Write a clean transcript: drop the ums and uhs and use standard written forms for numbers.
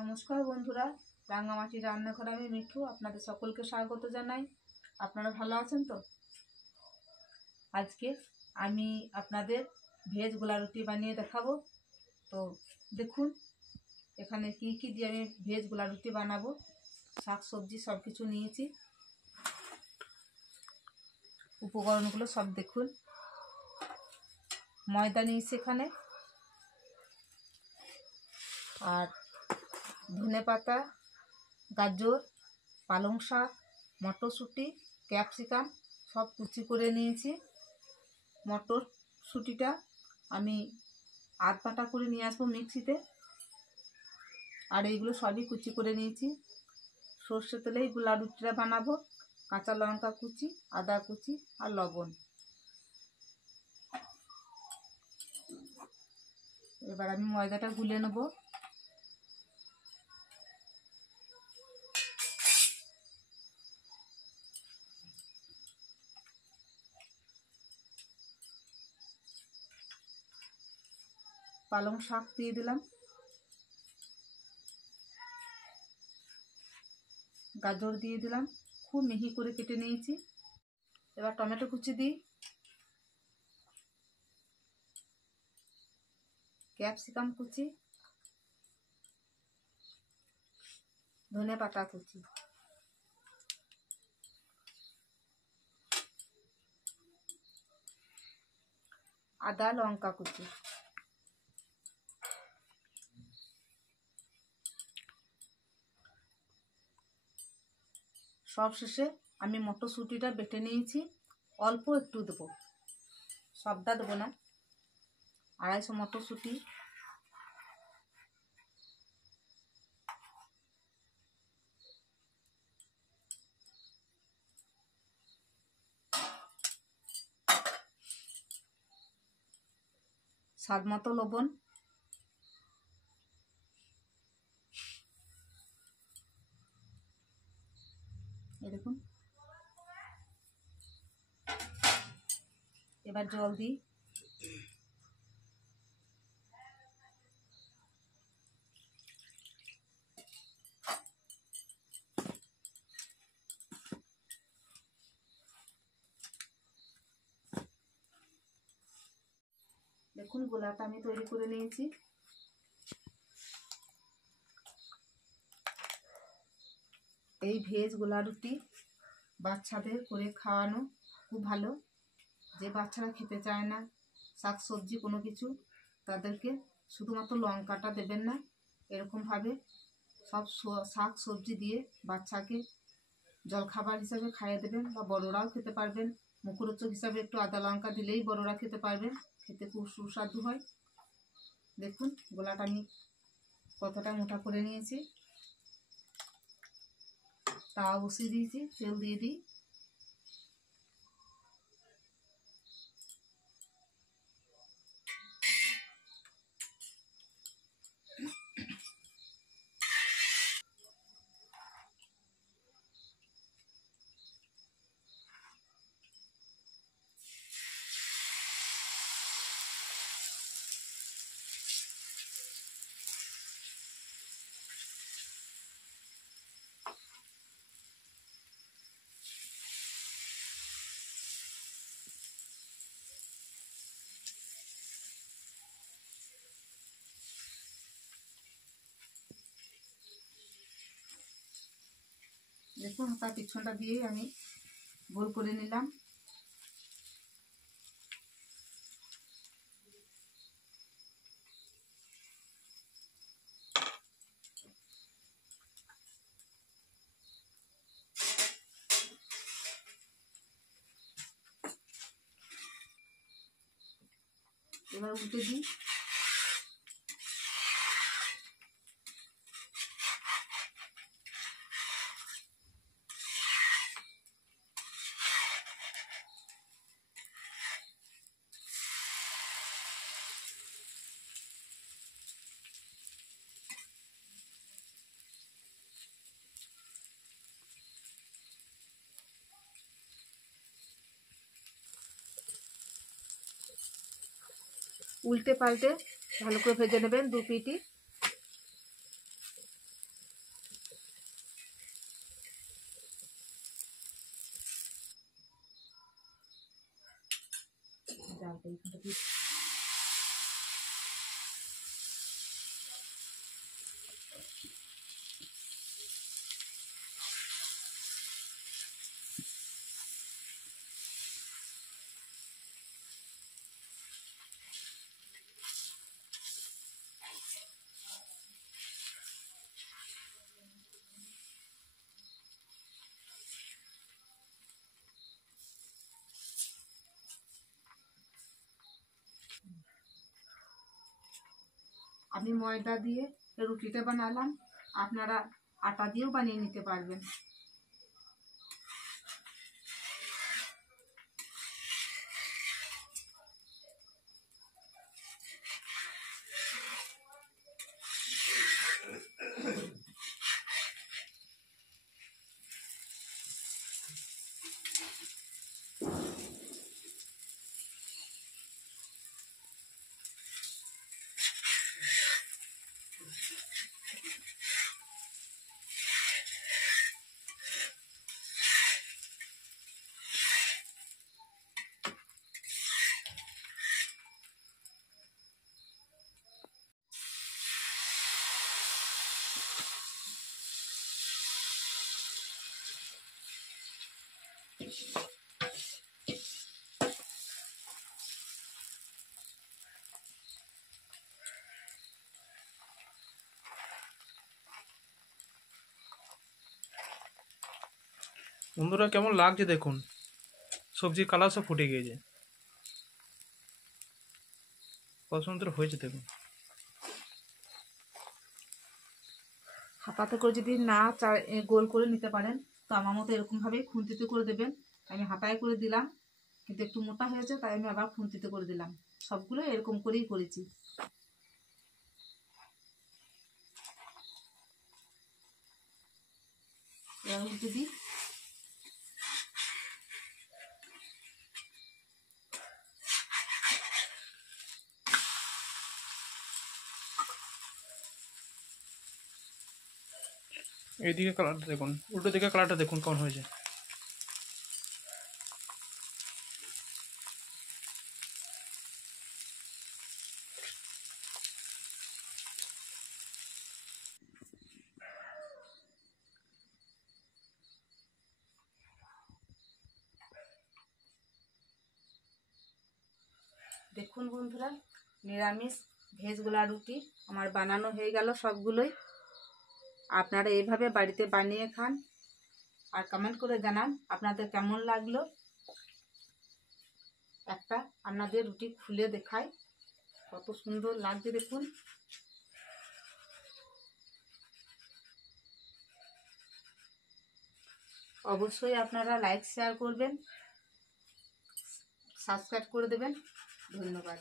নমস্কার বন্ধুরা, রাঙামাটির রান্নাঘরে আমি মিঠু আপনাদের সকলকে স্বাগত জানাই। আপনারা ভালো আছেন তো? আজকে আমি আপনাদের ভেজ গোলা রুটি বানিয়ে দেখাবো। তো দেখুন এখানে কি কি দিয়ে আমি ভেজ গোলা রুটি বানাবো। শাক সবজি সব কিছু নিয়েছি, উপকরণগুলো সব দেখুন। ময়দা নিয়েছি এখানে, আর ধনেপাতা, গাজর, পালং শাক, মটরশুঁটি, ক্যাপসিকাম সব কুচি করে নিয়েছি। মটরশুঁটিটা আমি আধ বাটা করে নিয়ে আসবো মিক্সিতে, আর এইগুলো সবই কুচি করে নিয়েছি। সর্ষে তেলেই গোলা রুটিটা বানাবো। কাঁচা লঙ্কা কুচি, আদা কুচি আর লবণ। এবার আমি ময়দাটা গুলে নেব। পালং শাক দিয়ে দিলাম, গাজর দিয়ে দিলাম, খুব মিহি করে কেটে নিয়েছি। এবার টমেটো কুচি দিই, ক্যাপসিকাম কুচি, ধনেপাতা কুচি, আদা লঙ্কা কুচি, সব শেষে আমি মটরশুঁটিটা বেটে নিয়েছি, অল্প একটু দেবো, সবটা দেবো না। 250 মটরশুঁটি, স্বাদ মতো লবণ, দেখুন। এবার জল দিই, দেখুন গোলাটা আমি তৈরি করে নিয়েছি। এই ভেজ গোলা রুটি বাচ্চাদের করে খাওয়ানো খুব ভালো। যে বাচ্চারা খেতে চায় না শাক সবজি কোনো কিছু, তাদেরকে শুধুমাত্র লঙ্কাটা দেবেন না, এরকমভাবে সব শাক সবজি দিয়ে বাচ্চাকে জলখাবার হিসাবে খাইয়ে দেবেন, বা বড়রাও খেতে পারবেন। মুখরোচক হিসাবে একটু আদা লঙ্কা দিলেই বড়রা খেতে পারবেন, খেতে খুব সুস্বাদু হয়। দেখুন গোলাটা আমি কতটা মোটা করে নিয়েছি। তাওয়া বসিয়ে দিয়েছি, তেল দিয়ে দিই। দেখুন তার পিছনটা দিয়েই আমি গোল করে নিলাম। এবার উল্টে দিই। উল্টে পাল্টে ভালো করে ভেজে নেবেন দু পিঠই। এইখানটা দিয়ে আমি ময়দা দিয়ে রুটিটা বানালাম, আপনারা আটা দিয়েও বানিয়ে নিতে পারবেন। বন্ধুরা কেমন লাগছে দেখুন, সবজির কালার সব ফুটে গিয়েছে, কত সুন্দর হয়েছে দেখুন। হাতাতে করে যদি না গোল করে নিতে পারেন তো আমার মতো এরকমভাবে খুন্তিতে করে দেবেন। আমি হাতায় করে দিলাম, কিন্তু একটু মোটা হয়েছে তাই আমি আবার খুন্তিতে করে দিলাম। সবগুলো এরকম করেই করেছি। এবার উল্টে দিই। এইদিকে কালারটা দেখুন, উল্টো দিকে কালারটা দেখুন কেমন হয়েছে। দেখুন বন্ধুরা, নিরামিষ ভেজ গোলা রুটি আমার বানানো হয়ে গেল সবগুলোই। আপনারা এইভাবে বাড়িতে বানিয়ে খান আর কমেন্ট করে জানান আপনাদের কেমন লাগলো। একটা আপনাদের রুটি খুলে দেখাই, কত সুন্দর লাগছে দেখুন। অবশ্যই আপনারা লাইক শেয়ার করবেন, সাবস্ক্রাইব করে দেবেন। ধন্যবাদ।